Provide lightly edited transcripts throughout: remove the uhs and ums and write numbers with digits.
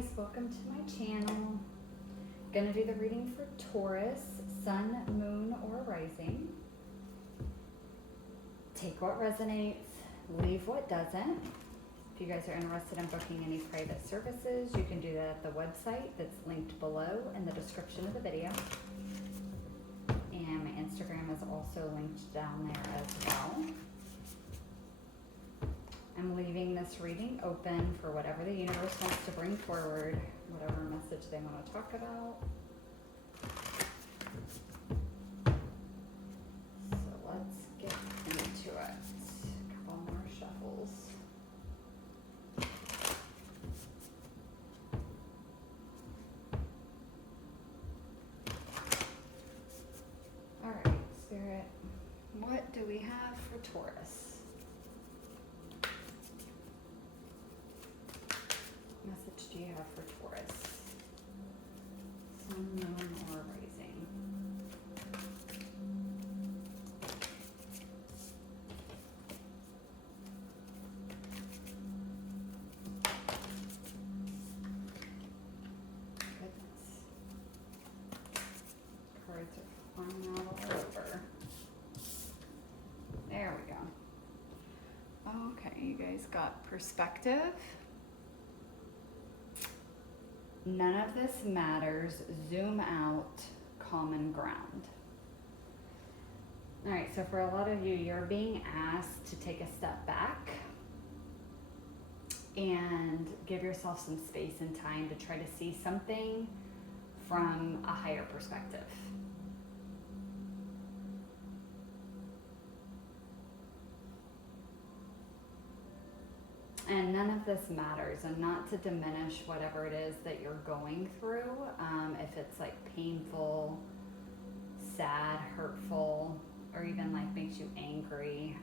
guys, welcome to my channel. Gonna do the reading for Taurus, Sun, Moon, or Rising. Take what resonates, leave what doesn't. If you guys are interested in booking any private services, you can do that at the website that's linked below in the description of the video. And my Instagram is also linked down there as well. I'm leaving this reading open for whatever the universe wants to bring forward, whatever message they want to talk about. So let's get into it. A couple more shuffles. All right, Spirit, what do we have for Taurus? Message do you have for Taurus? Sun, Moon, or Rising? Goodness. Cards are flying out all over. There we go. Okay, you guys got perspective. None of this matters. Zoom out. Common ground. All right, so for a lot of you, you're being asked to take a step back and give yourself some space and time to try to see something from a higher perspective. And none of this matters, and not to diminish whatever it is that you're going through, if it's like painful, sad, hurtful, or even like makes you angry.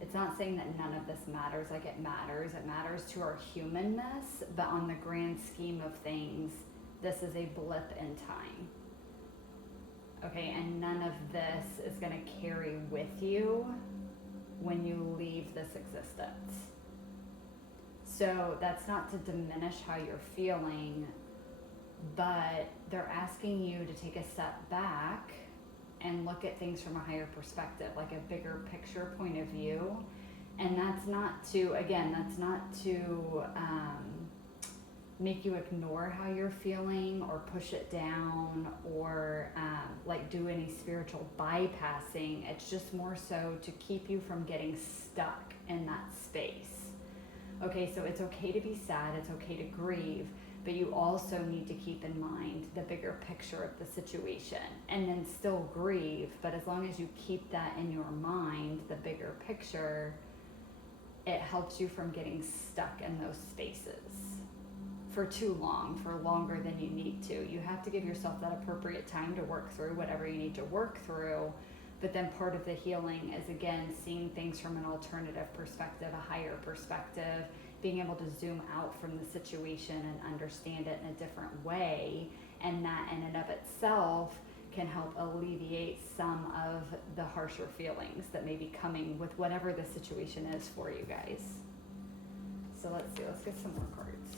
It's not saying that none of this matters, like it matters. It matters to our humanness, but on the grand scheme of things, this is a blip in time. Okay, and none of this is gonna carry with you when you leave this existence. So that's not to diminish how you're feeling, but they're asking you to take a step back and look at things from a higher perspective, like a bigger picture point of view. And that's not to, again, that's not to make you ignore how you're feeling or push it down or like do any spiritual bypassing. It's just more so to keep you from getting stuck in that space. Okay, so it's okay to be sad, it's okay to grieve, but you also need to keep in mind the bigger picture of the situation and then still grieve. But as long as you keep that in your mind, the bigger picture, it helps you from getting stuck in those spaces for too long, for longer than you need to. You have to give yourself that appropriate time to work through whatever you need to work through. But then part of the healing is, again, seeing things from an alternative perspective, a higher perspective, being able to zoom out from the situation and understand it in a different way. And that in and of itself can help alleviate some of the harsher feelings that may be coming with whatever the situation is for you guys. So let's see, let's get some more cards.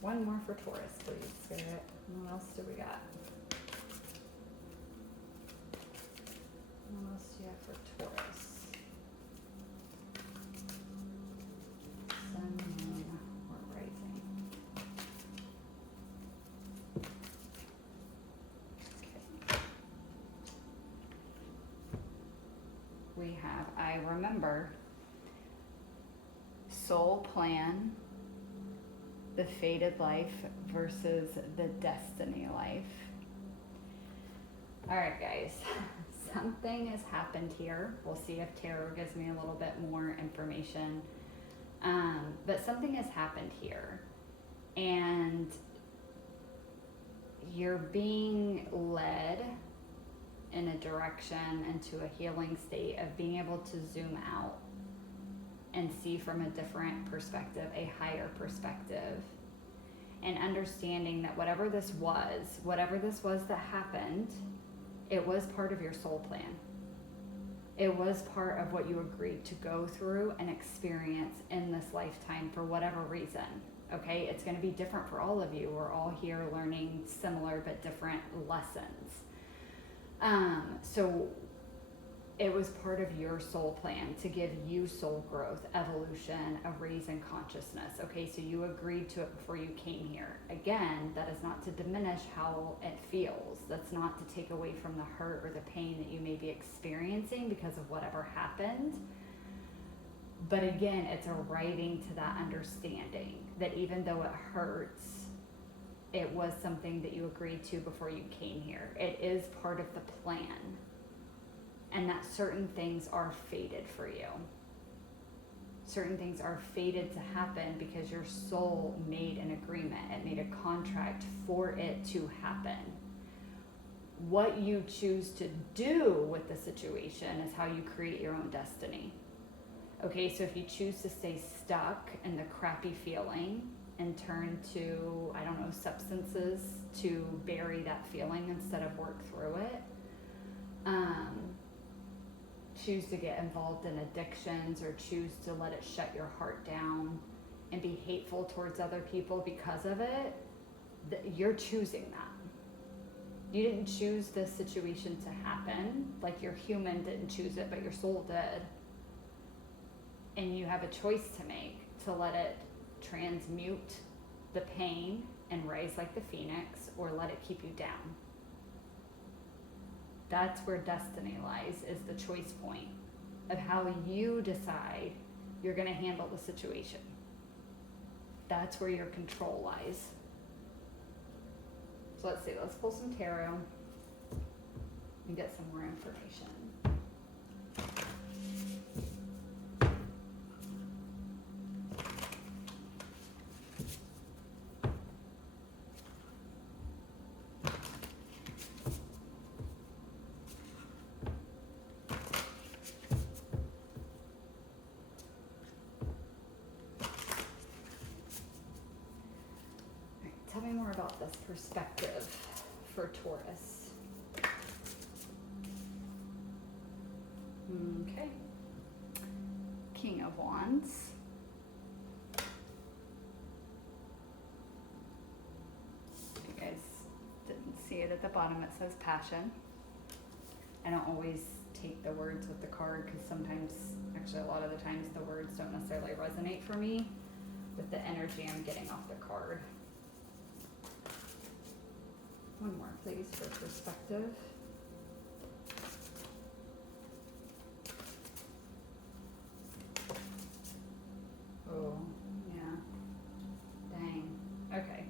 One more for Taurus, please, Spirit. What else do we got? What else do you have for Taurus? Sun, Moon, or Rising? Okay. We have, I remember, soul plan, the fated life versus the destiny life. All right, guys, something has happened here. We'll see if tarot gives me a little bit more information. But something has happened here, and you're being led in a direction into a healing state of being able to zoom out and see from a different perspective, a higher perspective, and understanding that whatever this was that happened, it was part of your soul plan. It was part of what you agreed to go through and experience in this lifetime for whatever reason. Okay, it's going to be different for all of you. We're all here learning similar but different lessons. So it was part of your soul plan to give you soul growth, evolution, a raise in consciousness. Okay, so you agreed to it before you came here. Again, that is not to diminish how it feels. That's not to take away from the hurt or the pain that you may be experiencing because of whatever happened. But again, it's arriving to that understanding that even though it hurts, it was something that you agreed to before you came here. It is part of the plan. And that certain things are fated for you. Certain things are fated to happen because your soul made an agreement. It made a contract for it to happen. What you choose to do with the situation is how you create your own destiny. Okay, so if you choose to stay stuck in the crappy feeling and turn to, I don't know, substances to bury that feeling instead of work through it, choose to get involved in addictions or choose to let it shut your heart down and be hateful towards other people because of it, you're choosing that. You didn't choose this situation to happen. Like your human didn't choose it, but your soul did. And you have a choice to make to let it transmute the pain and rise like the phoenix, or let it keep you down. That's where destiny lies, is the choice point of how you decide you're going to handle the situation. That's where your control lies. So let's see, let's pull some tarot and get some more information. Tell me more about this perspective for Taurus. Okay. King of Wands. If you guys didn't see it at the bottom, it says passion. I don't always take the words with the card because sometimes, actually a lot of the times, the words don't necessarily resonate for me with the energy I'm getting off the card. One more, please, for perspective. Oh, yeah. Dang. Okay.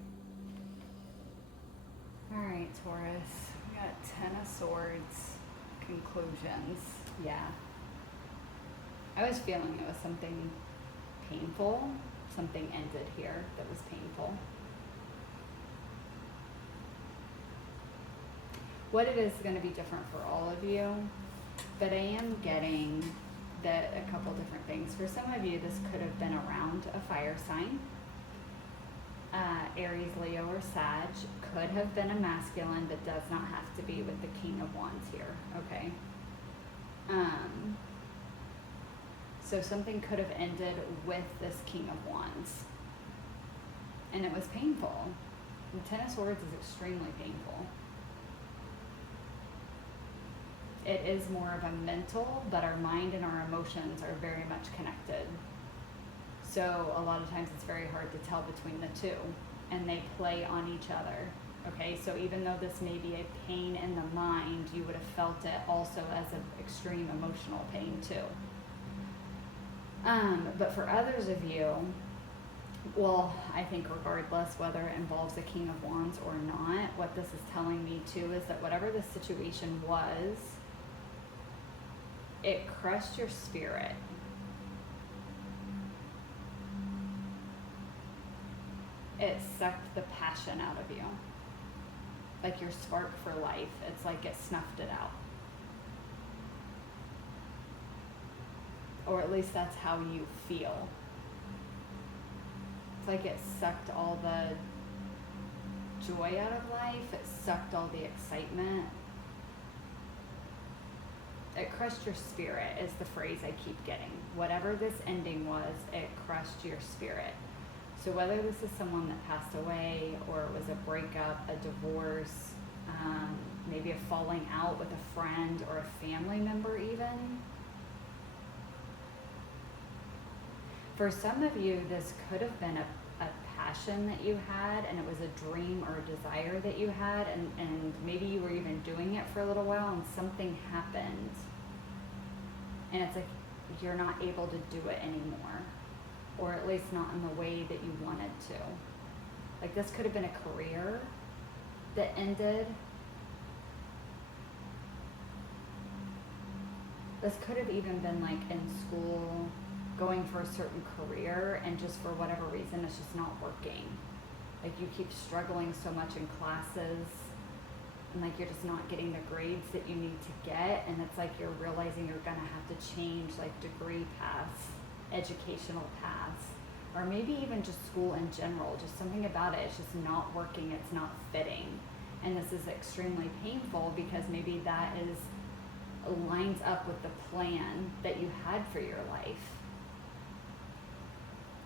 All right, Taurus. We got 10 of Swords. Conclusions. Yeah. I was feeling it was something painful. Something ended here that was painful. What it is going to be different for all of you, but I am getting that a couple different things. For some of you, this could have been around a fire sign. Aries, Leo, or Sag. Could have been a masculine, but does not have to be with the King of Wands here, okay? So something could have ended with this King of Wands. And it was painful. The Ten of Swords is extremely painful. It is more of a mental, but our mind and our emotions are very much connected. So a lot of times it's very hard to tell between the two, and they play on each other. Okay, so even though this may be a pain in the mind, you would have felt it also as an extreme emotional pain too. But for others of you, well, I think regardless whether it involves the King of Wands or not, what this is telling me too is that whatever the situation was, it crushed your spirit. It sucked the passion out of you. Like your spark for life. It's like it snuffed it out. Or at least that's how you feel. It's like it sucked all the joy out of life. It sucked all the excitement. It crushed your spirit is the phrase I keep getting. Whatever this ending was, it crushed your spirit. So whether this is someone that passed away, or it was a breakup, a divorce, maybe a falling out with a friend or a family member even. For some of you, this could have been a passion that you had, and it was a dream or a desire that you had, and maybe you were even doing it for a little while and something happened. And it's like you're not able to do it anymore, or at least not in the way that you wanted to. Like this could have been a career that ended. This could have even been like in school, going for a certain career, and just for whatever reason it's just not working. Like you keep struggling so much in classes, and like you're just not getting the grades that you need to get, and it's like you're realizing you're gonna have to change like degree paths, educational paths, or maybe even just school in general. Just something about it, it's just not working, it's not fitting. And this is extremely painful because maybe that lines up with the plan that you had for your life.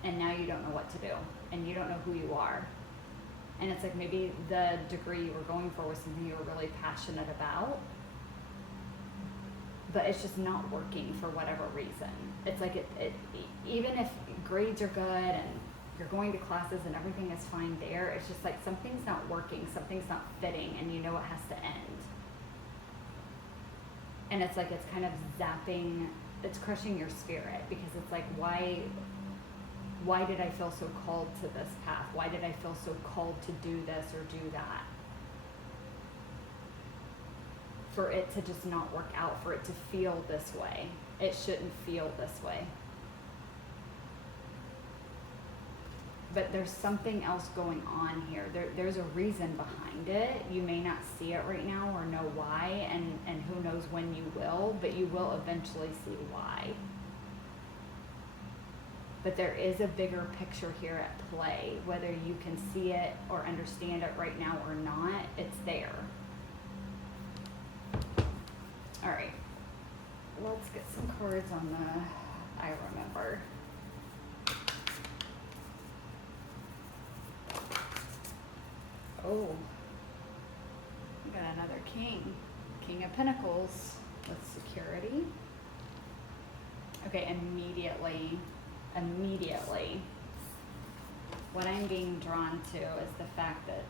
And now you don't know what to do, and you don't know who you are. And it's like maybe the degree you were going for was something you were really passionate about, but it's just not working for whatever reason. It's like even if grades are good and you're going to classes and everything is fine there, it's just like something's not working, something's not fitting, and you know it has to end. And it's like it's kind of zapping, it's crushing your spirit, because it's like, why did I feel so called to this path? Why did I feel so called to do this or do that? For it to just not work out, for it to feel this way. It shouldn't feel this way. But there's something else going on here. There's a reason behind it. You may not see it right now or know why, and who knows when you will, but you will eventually see why. But there is a bigger picture here at play. Whether you can see it or understand it right now or not, it's there. All right, let's get some cards on the I remember. Oh, we got another king. King of Pentacles with security. Okay, immediately, what I'm being drawn to is the fact that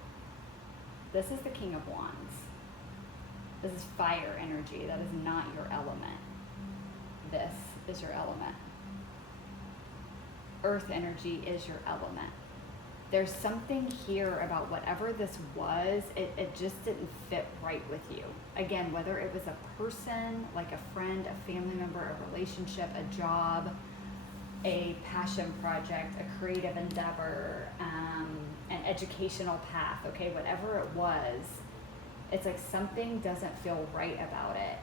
this is the King of Wands. This is fire energy. That is not your element. This is your element. Earth energy is your element. There's something here about whatever this was, it just didn't fit right with you. Again, whether it was a person, like a friend, a family member, a relationship, a job, a passion project, a creative endeavor, an educational path, okay, whatever it was, it's like something doesn't feel right about it.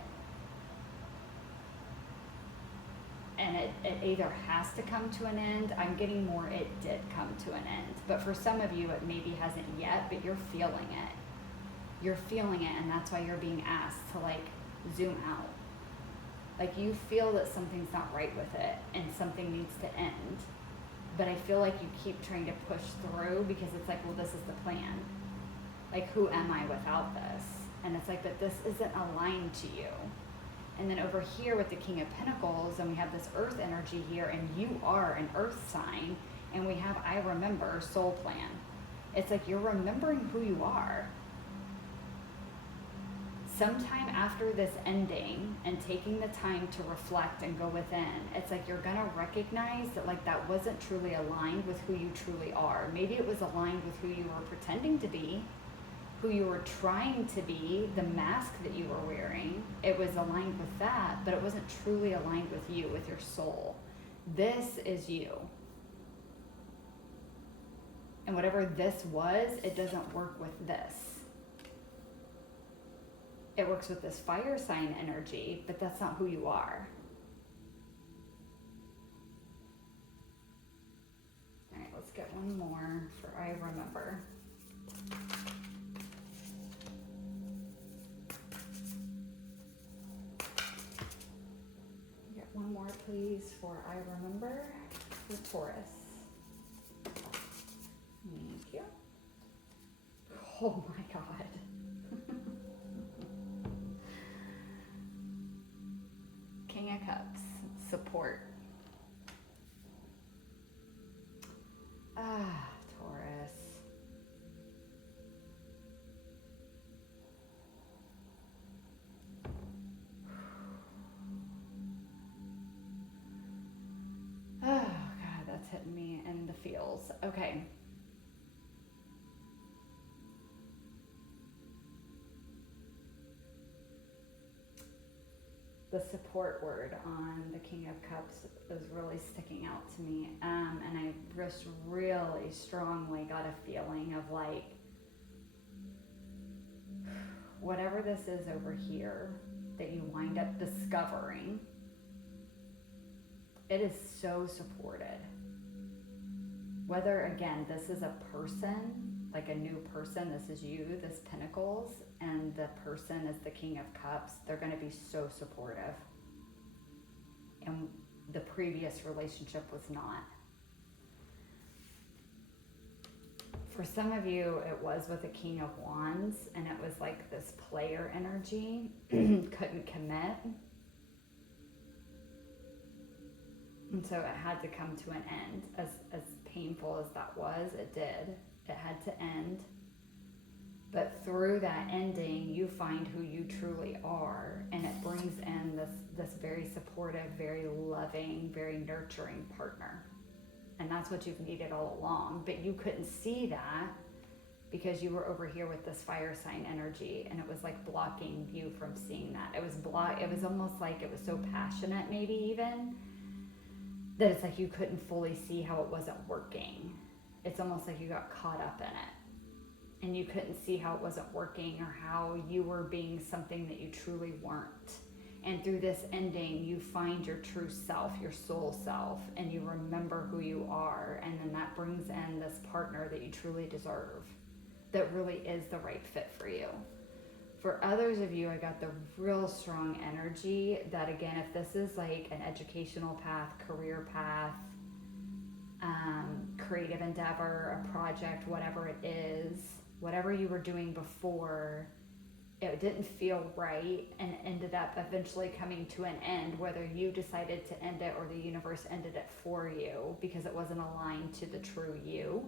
And it either has to come to an end. I'm getting more it did come to an end. But for some of you, it maybe hasn't yet, but you're feeling it. You're feeling it, and that's why you're being asked to like zoom out. Like you feel that something's not right with it and something needs to end. But I feel like you keep trying to push through because it's like, well, this is the plan. Like, who am I without this? And it's like, but this isn't aligned to you. And then over here with the King of Pentacles, and we have this earth energy here, and you are an earth sign, and we have I remember, soul plan. It's like you're remembering who you are. Sometime after this ending and taking the time to reflect and go within, it's like you're gonna recognize that like that wasn't truly aligned with who you truly are. Maybe it was aligned with who you were pretending to be, who you were trying to be, the mask that you were wearing. It was aligned with that, but it wasn't truly aligned with you, with your soul. This is you. And whatever this was, it doesn't work with this. It works with this fire sign energy, but that's not who you are. All right, let's get one more for I remember. please, for I remember for Taurus. Thank you. Oh my God. King of Cups, support. Taurus. Oh God, that's hitting me in the feels. Okay. The support word on the King of Cups is really sticking out to me. And I just really strongly got a feeling of like, whatever this is over here that you wind up discovering, it is so supported. Whether, again, this is a person, like a new person, this is you, this Pentacles, and the person is the King of Cups, they're going to be so supportive. And the previous relationship was not. For some of you, it was with the King of Wands, and it was like this player energy, couldn't commit. And so it had to come to an end. As painful as that was, it did. It had to end. But through that ending, you find who you truly are, and it brings in this very supportive, very loving, very nurturing partner. And that's what you've needed all along. But you couldn't see that because you were over here with this fire sign energy, and it was like blocking you from seeing that. It was almost like it was so passionate, maybe even, that it's like you couldn't fully see how it wasn't working. It's almost like you got caught up in it, and you couldn't see how it wasn't working or how you were being something that you truly weren't. And through this ending, you find your true self, your soul self, and you remember who you are. And then that brings in this partner that you truly deserve, that really is the right fit for you. For others of you, I got the real strong energy that, again, if this is like an educational path, career path, creative endeavor, a project, whatever it is, whatever you were doing before, it didn't feel right and ended up eventually coming to an end, whether you decided to end it or the universe ended it for you because it wasn't aligned to the true you.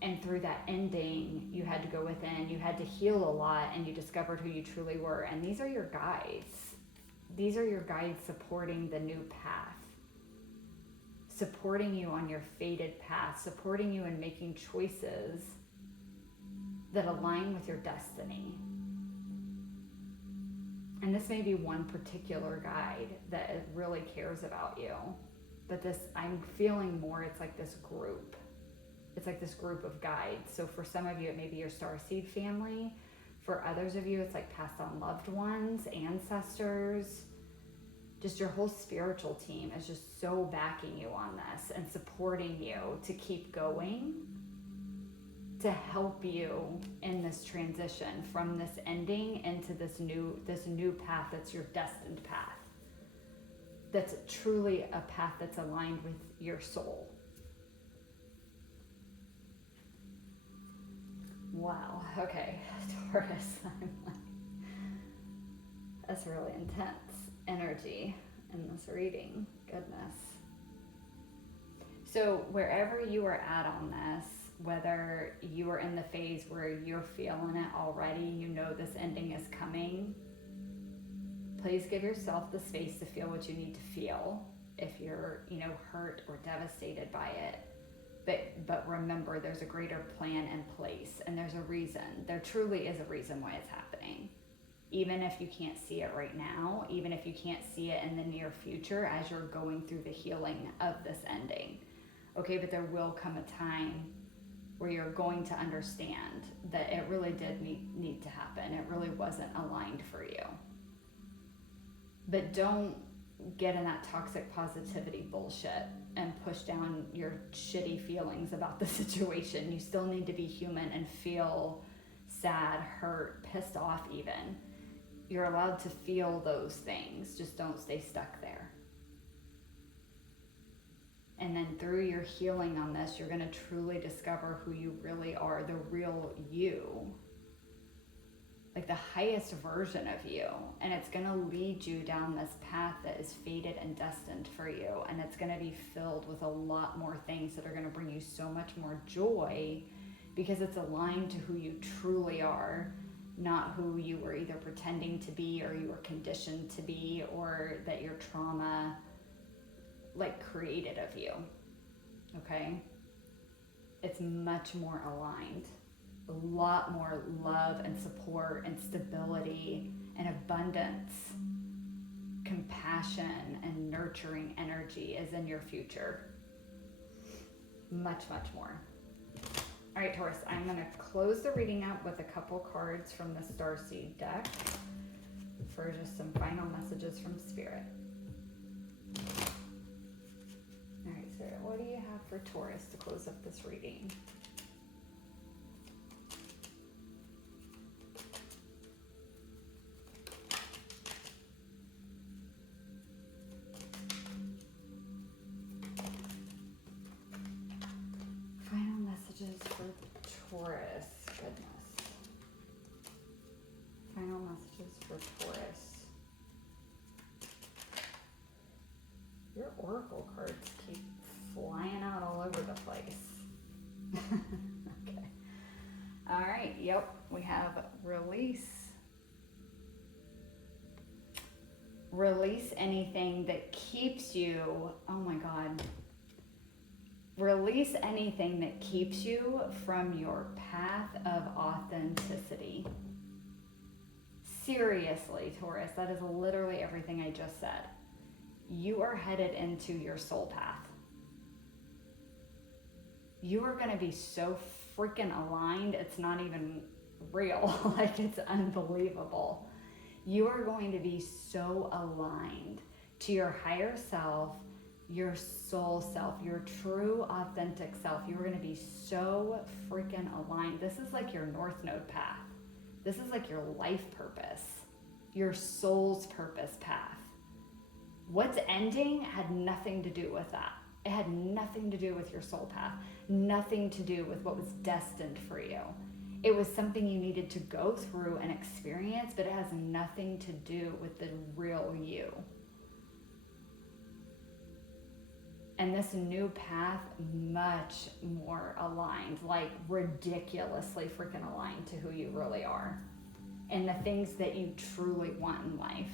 And through that ending, you had to go within, you had to heal a lot, and you discovered who you truly were. And these are your guides. These are your guides supporting the new path, supporting you on your fated path, supporting you in making choices that align with your destiny. And this may be one particular guide that really cares about you. But this, I'm feeling more, it's like this group. It's like this group of guides. So for some of you, it may be your starseed family. For others of you, it's like passed on loved ones, ancestors. Just your whole spiritual team is just so backing you on this and supporting you to keep going, to help you in this transition from this ending into this new path that's your destined path. That's truly a path that's aligned with your soul. Wow, okay, Taurus, I'm like, that's really intense energy in this reading, goodness. So wherever you are at on this, whether you are in the phase where you're feeling it already, you know this ending is coming, please give yourself the space to feel what you need to feel if you're, hurt or devastated by it. But remember, there's a greater plan in place, and there's a reason. There truly is a reason why it's happening. Even if you can't see it right now, even if you can't see it in the near future as you're going through the healing of this ending. Okay, but there will come a time where you're going to understand that it really did need to happen. It really wasn't aligned for you. But don't get in that toxic positivity bullshit and push down your shitty feelings about the situation. You still need to be human and feel sad, hurt, pissed off even. You're allowed to feel those things. Just don't stay stuck there. healing on this, you're going to truly discover who you really are, the real you, like the highest version of you. And it's going to lead you down this path that is fated and destined for you. And it's going to be filled with a lot more things that are going to bring you so much more joy, because it's aligned to who you truly are, not who you were either pretending to be or you were conditioned to be, or that your trauma like created of you. Okay? It's much more aligned. A lot more love and support and stability and abundance, compassion and nurturing energy is in your future. Much, much more. All right, Taurus, I'm going to close the reading out with a couple cards from the Starseed deck for just some final messages from Spirit. All right, Spirit, what do you have for Taurus to close up this reading? Final messages for Taurus. Goodness. Final messages for Taurus. Your oracle cards keep flying out all over the place. Okay. All right. Yep. We have release. Release anything that keeps you. Oh my God. Release anything that keeps you from your path of authenticity. Seriously, Taurus, that is literally everything I just said. You are headed into your soul path. You are going to be so freaking aligned, it's not even real. Like, it's unbelievable. You are going to be so aligned to your higher self, your soul self, your true authentic self. You're going to be so freaking aligned. This is like your North Node path. This is like your life purpose, your soul's purpose path. What's ending had nothing to do with that. It had nothing to do with your soul path, nothing to do with what was destined for you. It was something you needed to go through and experience, but it has nothing to do with the real you. And this new path, much more aligned, like ridiculously freaking aligned to who you really are and the things that you truly want in life.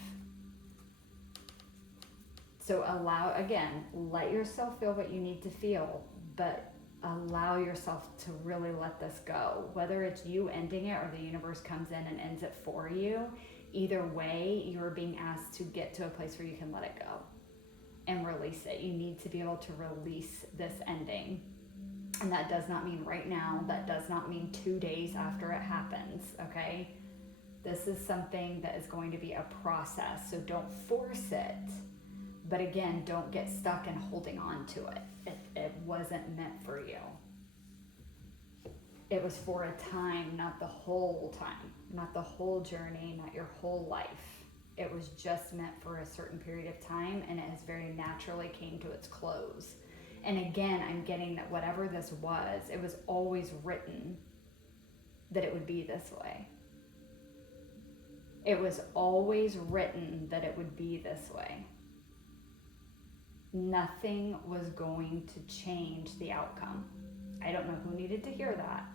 So allow, again, let yourself feel what you need to feel, but allow yourself to really let this go. Whether it's you ending it or the universe comes in and ends it for you, either way, you're being asked to get to a place where you can let it go and release it. You need to be able to release this ending. And that does not mean right now. That does not mean 2 days after it happens, okay? This is something that is going to be a process, so don't force it. But again, don't get stuck in holding on to it. It wasn't meant for you. It was for a time, not the whole time, not the whole journey, not your whole life. It was just meant for a certain period of time, and it has very naturally came to its close. And again, I'm getting that whatever this was, it was always written that it would be this way. It was always written that it would be this way. Nothing was going to change the outcome. I don't know who needed to hear that.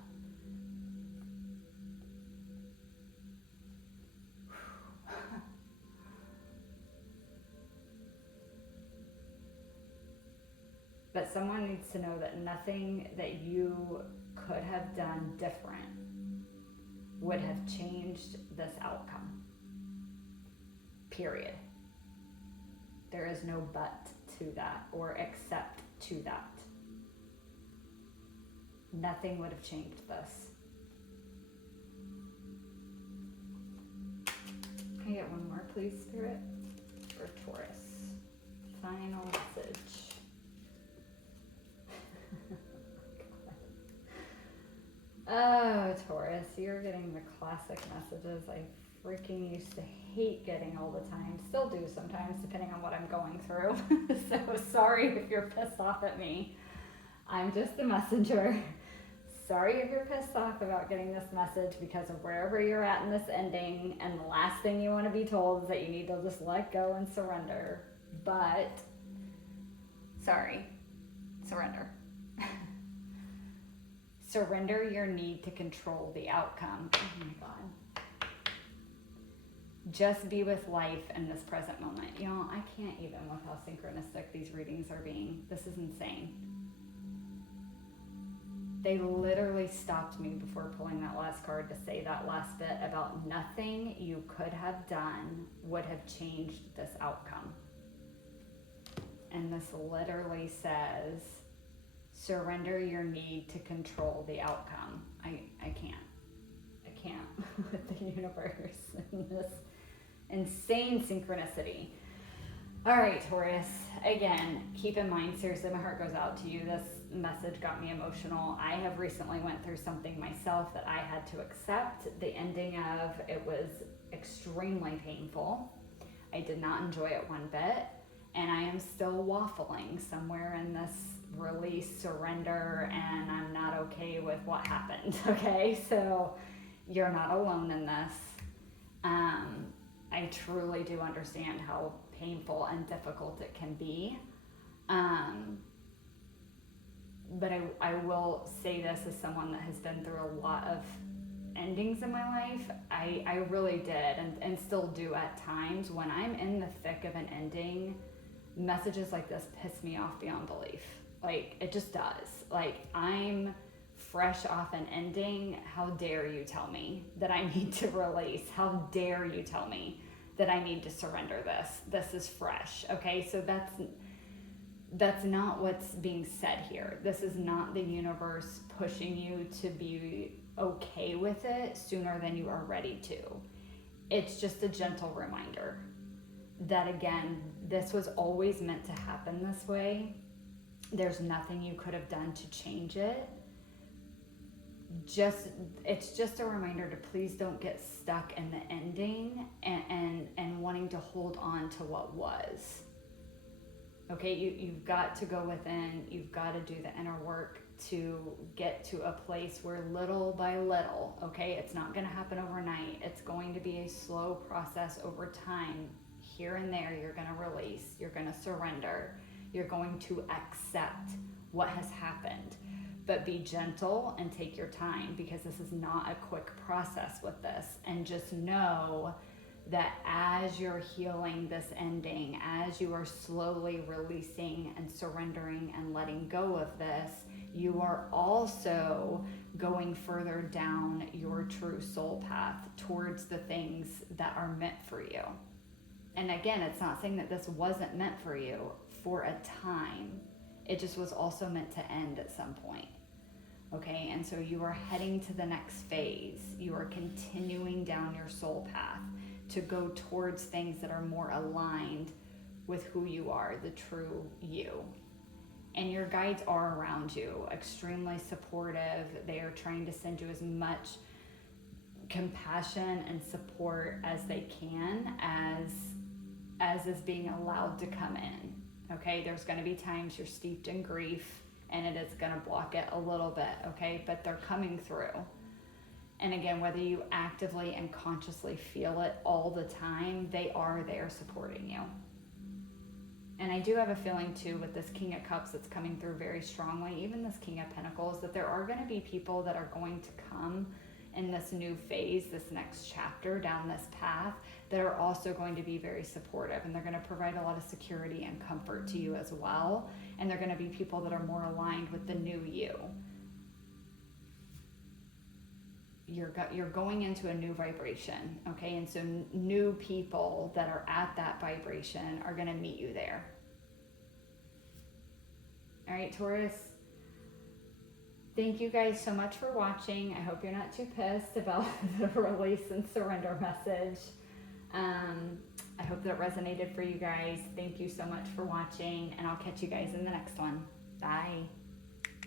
But someone needs to know that nothing that you could have done different would have changed this outcome. Period. There is no but to that or except to that. Nothing would have changed this. Can I get one more, please, Spirit? For Taurus. Final message. Oh, Taurus, you're getting the classic messages I freaking used to hate getting all the time. Still do sometimes, depending on what I'm going through. So sorry if you're pissed off at me. I'm just the messenger. Sorry if you're pissed off about getting this message because of wherever you're at in this ending, and the last thing you want to be told is that you need to just let go and surrender. But, sorry, surrender. Surrender your need to control the outcome. Oh my God. Just be with life in this present moment. You know, I can't even with how synchronistic these readings are being. This is insane. They literally stopped me before pulling that last card to say that last bit about nothing you could have done would have changed this outcome. And this literally says, surrender your need to control the outcome. I can't with the universe and this insane synchronicity. All right, Taurus, again, keep in mind, seriously, my heart goes out to you. This message got me emotional. I have recently went through something myself that I had to accept. The ending of it was extremely painful. I did not enjoy it one bit, and I am still waffling somewhere in this release, surrender, and I'm not okay with what happened, okay? So you're not alone in this. I truly do understand how painful and difficult it can be. But I will say this as someone that has been through a lot of endings in my life. I really did and still do at times. When I'm in the thick of an ending, messages like this piss me off beyond belief. Like, it just does. Like, I'm fresh off an ending. How dare you tell me that I need to release? How dare you tell me that I need to surrender this? This is fresh, okay? So that's not what's being said here. This is not the universe pushing you to be okay with it sooner than you are ready to. It's just a gentle reminder that, again, this was always meant to happen this way. There's nothing you could have done to change it. It's just a reminder to please don't get stuck in the ending and wanting to hold on to what was. Okay, you've got to go within, you've got to do the inner work to get to a place where little by little, okay, it's not going to happen overnight. It's going to be a slow process over time. Here and there, you're going to release, you're going to surrender, you're going to accept what has happened. But be gentle and take your time, because this is not a quick process with this. And just know that as you're healing this ending, as you are slowly releasing and surrendering and letting go of this, you are also going further down your true soul path towards the things that are meant for you. And again, it's not saying that this wasn't meant for you for a time. It just was also meant to end at some point. Okay, and so you are heading to the next phase. You are continuing down your soul path to go towards things that are more aligned with who you are, the true you. And your guides are around you, extremely supportive. They are trying to send you as much compassion and support as they can, as is being allowed to come in. Okay, there's going to be times you're steeped in grief and it is going to block it a little bit, okay, but they're coming through. And again, whether you actively and consciously feel it all the time, they are there supporting you. And I do have a feeling too, with this King of Cups that's coming through very strongly, even this King of Pentacles, that there are going to be people that are going to come in this new phase, this next chapter down this path, that are also going to be very supportive, and they're going to provide a lot of security and comfort to you as well. And they're going to be people that are more aligned with the new you. You're going into a new vibration, okay? And so new people that are at that vibration are going to meet you there. All right, Taurus. Thank you guys so much for watching. I hope you're not too pissed about the release and surrender message. I hope that resonated for you guys. Thank you so much for watching, and I'll catch you guys in the next one. Bye.